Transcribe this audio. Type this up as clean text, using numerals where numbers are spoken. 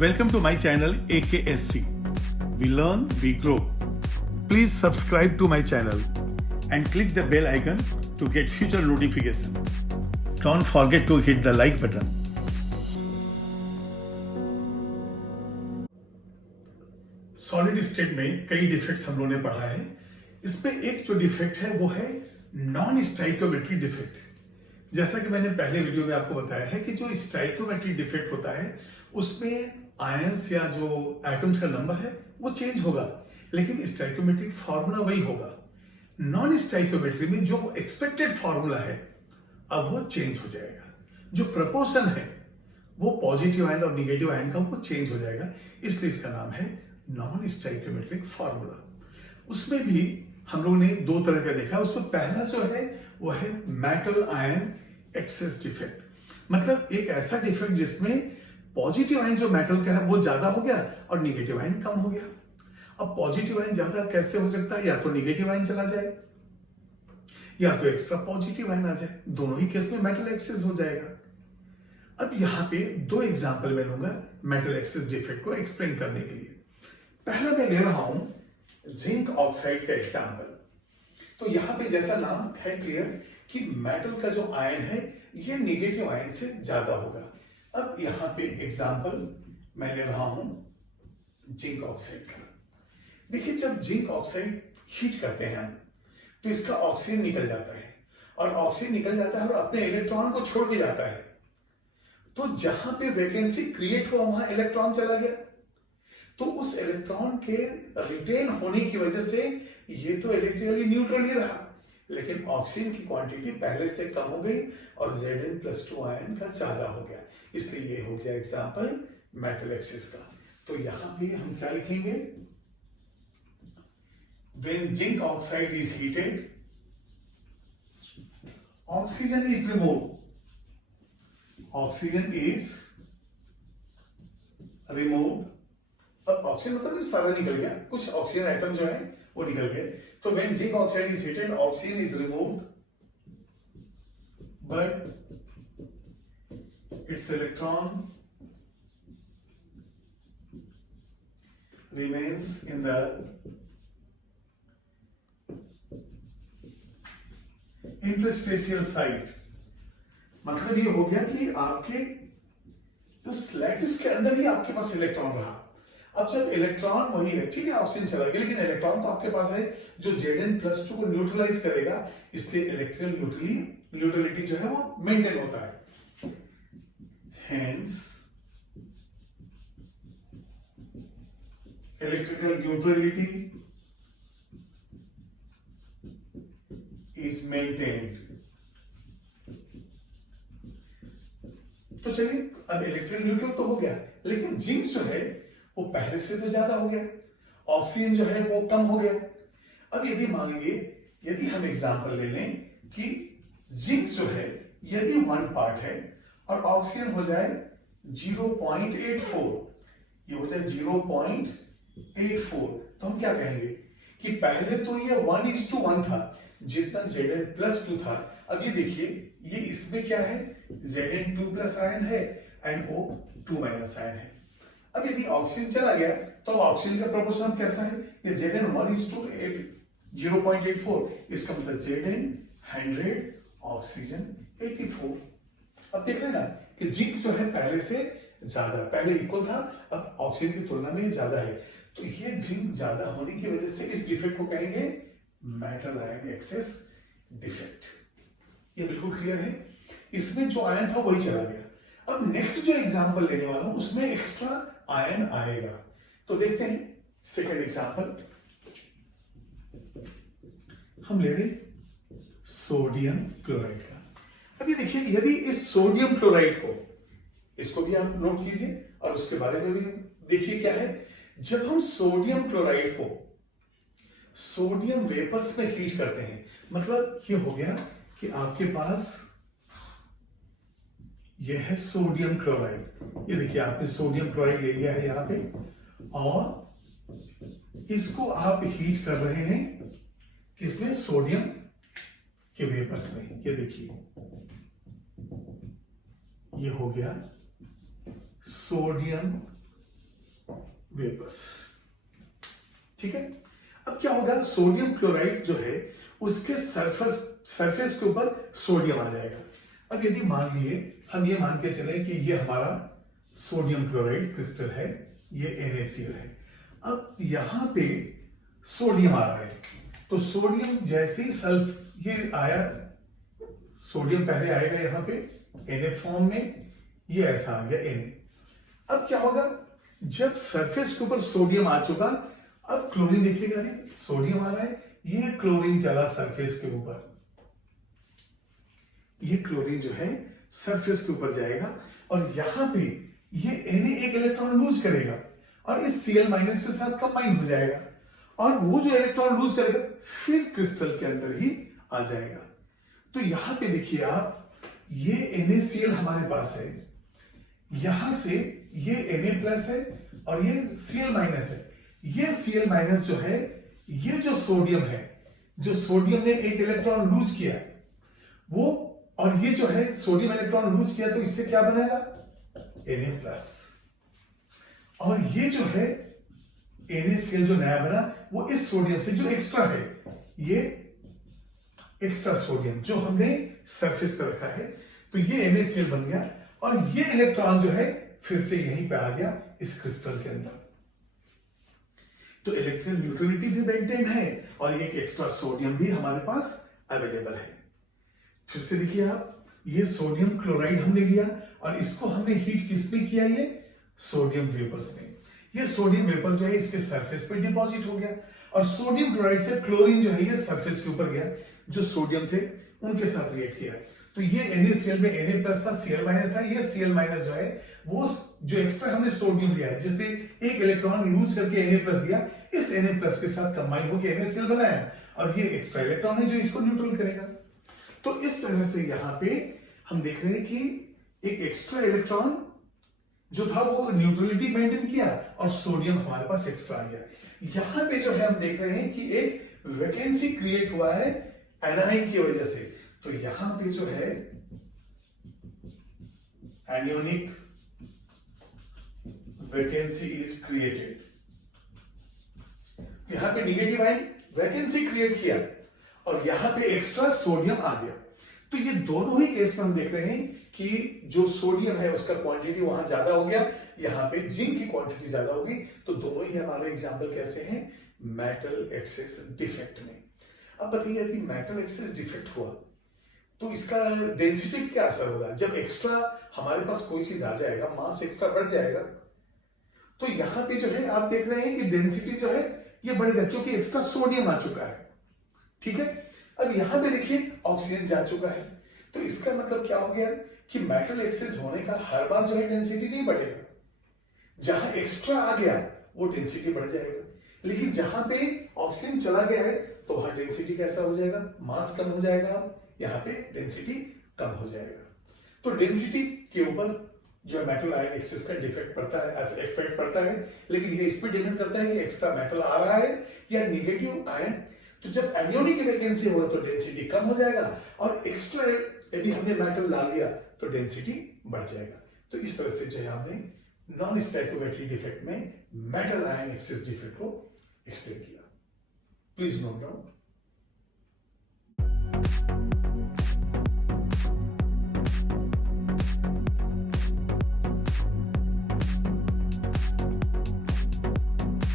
Welcome to my channel AKSC. We learn, we grow. Please subscribe to my channel and click the bell icon to get future notification. Don't forget to hit the like button. Solid state में कई defects हम लोगों ने पढ़ा है। इसमें एक जो डिफेक्ट है वो है नॉन स्टाइकोमेट्रिक डिफेक्ट। जैसा कि मैंने पहले वीडियो में आपको बताया है कि जो स्टाइकोमेट्रिक डिफेक्ट होता है उसमें आयंस या जो एटम्स का नंबर है वो चेंज होगा, लेकिन स्टाइकोमेट्रिक फॉर्मूला वही होगा। नॉन स्टाइकोमेट्री में जो एक्सपेक्टेड फॉर्मूला है अब वो चेंज हो जाएगा। जो प्रपोर्शन है वो पॉजिटिव आयन और निगेटिव आयन का वो चेंज हो जाएगा, इसलिए इसका नाम है नॉन स्टाइकोमेट्रिक फॉर्मूला। उसमें भी हम लोगों ने दो तरह का देखा। उसमें पहला जो है वो है मेटल आयन एक्सेस डिफेक्ट, मतलब एक ऐसा डिफेक्ट जिसमें पॉजिटिव आयन जो मेटल का है वो ज्यादा हो गया और निगेटिव आयन कम हो गया। अब पॉजिटिव आयन ज्यादा कैसे हो सकता है? या तो निगेटिव आयन चला जाए या तो एक्स्ट्रा पॉजिटिव आयन आ जाए, दोनों ही केस में मेटल एक्सेस हो जाएगा। अब यहां पे दो एग्जांपल मैं लूंगा मेटल एक्सेस डिफेक्ट को एक्सप्लेन करने के लिए। पहला मैं ले रहा हूं जिंक ऑक्साइड का एग्जांपल। तो यहां पे जैसा नाम है क्लियर कि मेटल का जो आयन है ये निगेटिव आयन से ज्यादा होगा। अब यहां पे एग्जांपल मैं ले रहा हूं जिंक ऑक्साइड का। देखिए, जब जिंक ऑक्साइड हीट करते हैं हम तो इसका ऑक्सीजन निकल जाता है और ऑक्सीजन निकल जाता है और अपने इलेक्ट्रॉन को छोड़ के जाता है। तो जहां पे वैकेंसी क्रिएट हुआ वहां इलेक्ट्रॉन चला गया, तो उस इलेक्ट्रॉन के रिटेन होने की वजह से ये तो इलेक्ट्रिकली न्यूट्रल ही रहा, लेकिन ऑक्सीजन की क्वांटिटी पहले से कम हो गई और Zn+2 आयन का ज्यादा हो गया, इसलिए ये हो गया एग्जांपल मेटल एक्सेस का। तो यहां पे हम क्या लिखेंगे? When zinc oxide is heated, oxygen is removed. Oxygen is removed. अब ऑक्सीजन मतलब सारा निकल गया, कुछ ऑक्सीजन एटम जो है वो निकल गए। तो when zinc oxide is heated, oxygen is removed, but its electron remains in the interstitial site. मतलब ये हो गया कि आपके तो लैटिस के अंदर ही आपके पास इलेक्ट्रॉन रहा। अब जब इलेक्ट्रॉन वही है, ठीक है, ऑक्सीजन चला गया, लेकिन इलेक्ट्रॉन तो आपके पास है जो Zn+2 को न्यूट्रलाइज करेगा, इसलिए इलेक्ट्रिकल न्यूट्रलिटी जो है वो मेंटेन होता है। Hence electrical neutrality is maintained। तो चलिए, अब इलेक्ट्रिकल न्यूट्रल तो हो गया, लेकिन जिंक जो है वो पहले से तो ज्यादा हो गया, ऑक्सीजन जो है वो कम हो गया। अब यदि मान लिए, यदि हम एग्जांपल ले लें कि जिंक जो है यदि 1 पार्ट है और ऑक्सीजन हो जाए 0.84, ये हो जाए 0.84, तो हम क्या कहेंगे कि पहले तो ये 1:1 था, जितना Zn+2 था। अब ये देखिए, ये इसमें क्या है? Zn2+ आयन है, NO2- आयन है। अब यदि ऑक्सीजन चला गया तो अब ऑक्सीजन का प्रोपोर्शन कैसा है? ये Zn1:8, 0.84, इसका मतलब Zn100, ऑक्सीजन 84। अब देख रहे हैं ना कि जिंक जो है पहले से ज्यादा, पहले इक्वल था, अब ऑक्सीजन की तुलना में ज्यादा है। तो ये जिंक ज्यादा होने की वजह से इस डिफेक्ट को कहेंगे मेटल आयन एक्सेस डिफेक्ट। ये बिल्कुल क्लियर है। इसमें जो आयन था वही चला गया। अब नेक्स्ट जो एग्जांपल लेने वाला हूं उसमें एक्स्ट्रा आयन आएगा, तो देखते हैं। सेकंड एग्जांपल हम ले रहे सोडियम क्लोराइड का। अब ये देखिए, यदि इस सोडियम क्लोराइड को, इसको भी आप नोट कीजिए और उसके बारे में भी देखिए क्या है। जब हम सोडियम क्लोराइड को सोडियम वेपर्स में हीट करते हैं, मतलब ये हो गया कि आपके पास ये है सोडियम क्लोराइड। ये देखिए, आपने सोडियम क्लोराइड ले लिया है यहां पे और इसको आप हीट कर रहे हैं किसमें? सोडियम के वेपर्स में। ये देखिए, ये हो गया सोडियम वेपर्स। ठीक है, अब क्या होगा, सोडियम क्लोराइड जो है उसके सरफेस के ऊपर सोडियम आ जाएगा। अब यदि मान लिए हम ये मान के चले कि ये हमारा सोडियम क्लोराइड क्रिस्टल है, ये NaCl है। अब यहां पे सोडियम आ रहा है, तो सोडियम जैसे ही ये आया, सोडियम पहले आएगा यहां पे Na फॉर्म में, ये ऐसा आ गया Na। अब क्या होगा, जब सरफेस के ऊपर सोडियम आ चुका, अब क्लोरीन देखिएगा, सोडियम आ रहा है, ये क्लोरीन चला सरफेस के ऊपर, ये क्लोरीन जो है सरफेस के ऊपर जाएगा और यहां पे ये Na एक इलेक्ट्रॉन लूज करेगा और इस Cl माइनस के साथ कंबाइन हो जाएगा और वो जो इलेक्ट्रॉन लूज करेगा फिर क्रिस्टल के अंदर ही आ जाएगा। तो यहां पे देखिए आप, ये NaCl हमारे पास है, यहां से ये Na प्लस है और ये Cl माइनस है। ये Cl माइनस जो है, ये जो सोडियम है, जो सोडियम ने एक इलेक्ट्रॉन लूज किया वो, और ये जो है सोडियम इलेक्ट्रॉन लूज किया, तो इससे क्या बनेगा Na प्लस। और ये जो है NaCl जो नया बना वो इस सोडियम से जो एक्स्ट्रा है, ये एक्स्ट्रा सोडियम जो हमने सरफेस पर रखा है, तो ये NaCl बन गया और ये इलेक्ट्रॉन जो है फिर से यहीं पे आ गया इस क्रिस्टल के अंदर। तो इलेक्ट्रॉन न्यूट्रलिटी भी मेंटेन है और एक एक्स्ट्रा सोडियम भी हमारे पास अवेलेबल है। फिर से देखिए आप, ये सोडियम क्लोराइड हमने लिया और इसको हमने हीट किस में किया, ये सोडियम वेपर्स में। ये सोडियम वेपर जो है इसके सरफेस पे डिपॉजिट हो गया और सोडियम क्लोराइड से क्लोरीन जो है ये सरफेस के ऊपर गया, जो सोडियम थे उनके साथ रिएक्ट किया। तो ये NaCl में Na प्लस था, Cl माइनस था, ये Cl माइनस जो है वो जो एक्स्ट्रा हमने सोडियम लिया है, जिसने एक इलेक्ट्रॉन लूज करके Na प्लस दिया, इस Na प्लस के साथ कंबाइन होकर NaCl बनाया और ये एक्स्ट्रा इलेक्ट्रॉन है जो इसको न्यूट्रल करेगा। तो इस तरह से यहां पे हम देख रहे हैं कि एक एक्स्ट्रा इलेक्ट्रॉन जो था वो न्यूट्रलिटी मेंटेन किया और सोडियम हमारे पास एक्स्ट्रा आ गया। यहां पे जो है हम देख रहे हैं कि एक वैकेंसी क्रिएट हुआ है एनाइन की वजह से। तो यहां पे जो है एनियोनिक वैकेंसी इज क्रिएटेड, यहां पे नेगेटिव आयन वैकेंसी क्रिएट किया और यहां पे एक्स्ट्रा सोडियम आ गया। तो ये दोनों ही केस में हम देख रहे हैं कि जो सोडियम है उसका क्वांटिटी वहां ज्यादा हो गया, यहां पे जिंक की क्वांटिटी ज्यादा होगी। तो दोनों ही हमारे एग्जांपल कैसे हैं, मेटल एक्सेस डिफेक्ट में। अब बताइए कि मेटल एक्सेस डिफेक्ट हुआ तो इसका डेंसिटी पे क्या असर होगा। जब एक्स्ट्रा हमारे पास कोई चीज आ जाएगा, मास एक्स्ट्रा बढ़ जाएगा, तो यहां पे जो है आप देख रहे हैं कि डेंसिटी जो है ये बढ़ेगा क्योंकि एक्स्ट्रा सोडियम आ चुका है। ठीक है, अब यहां पे देखिए ऑक्सीजन जा चुका है, तो इसका मतलब क्या हो गया कि मेटल एक्सेस होने का हर बार जो है डेंसिटी नहीं बढ़ेगा। जहां एक्स्ट्रा आ गया वो डेंसिटी बढ़ जाएगा, लेकिन जहां पे ऑक्सीजन चला गया है तो वहां डेंसिटी कैसा हो जाएगा, मास कम हो जाएगा, यहां पे डेंसिटी कम हो जाएगा। तो डेंसिटी के ऊपर जो है मेटल आयन एक्सेस का डिफेक्ट पड़ता है, इफेक्ट पड़ता है, लेकिन ये इस पे डिपेंड करता है कि एक्स्ट्रा मेटल आ रहा है या नेगेटिव आयन। तो जब एनियोनिक वैकेंसी होगा तो डेंसिटी कम हो जाएगा और एक्स्ट्रा यदि हमने मेटल ला लिया तो डेंसिटी बढ़ जाएगा। तो इस तरह से जो है हमने नॉन स्टोइकोमेट्री डिफेक्ट में मेटल आयन एक्सेस डिफेक्ट को एक्सप्लेन किया। Please note down.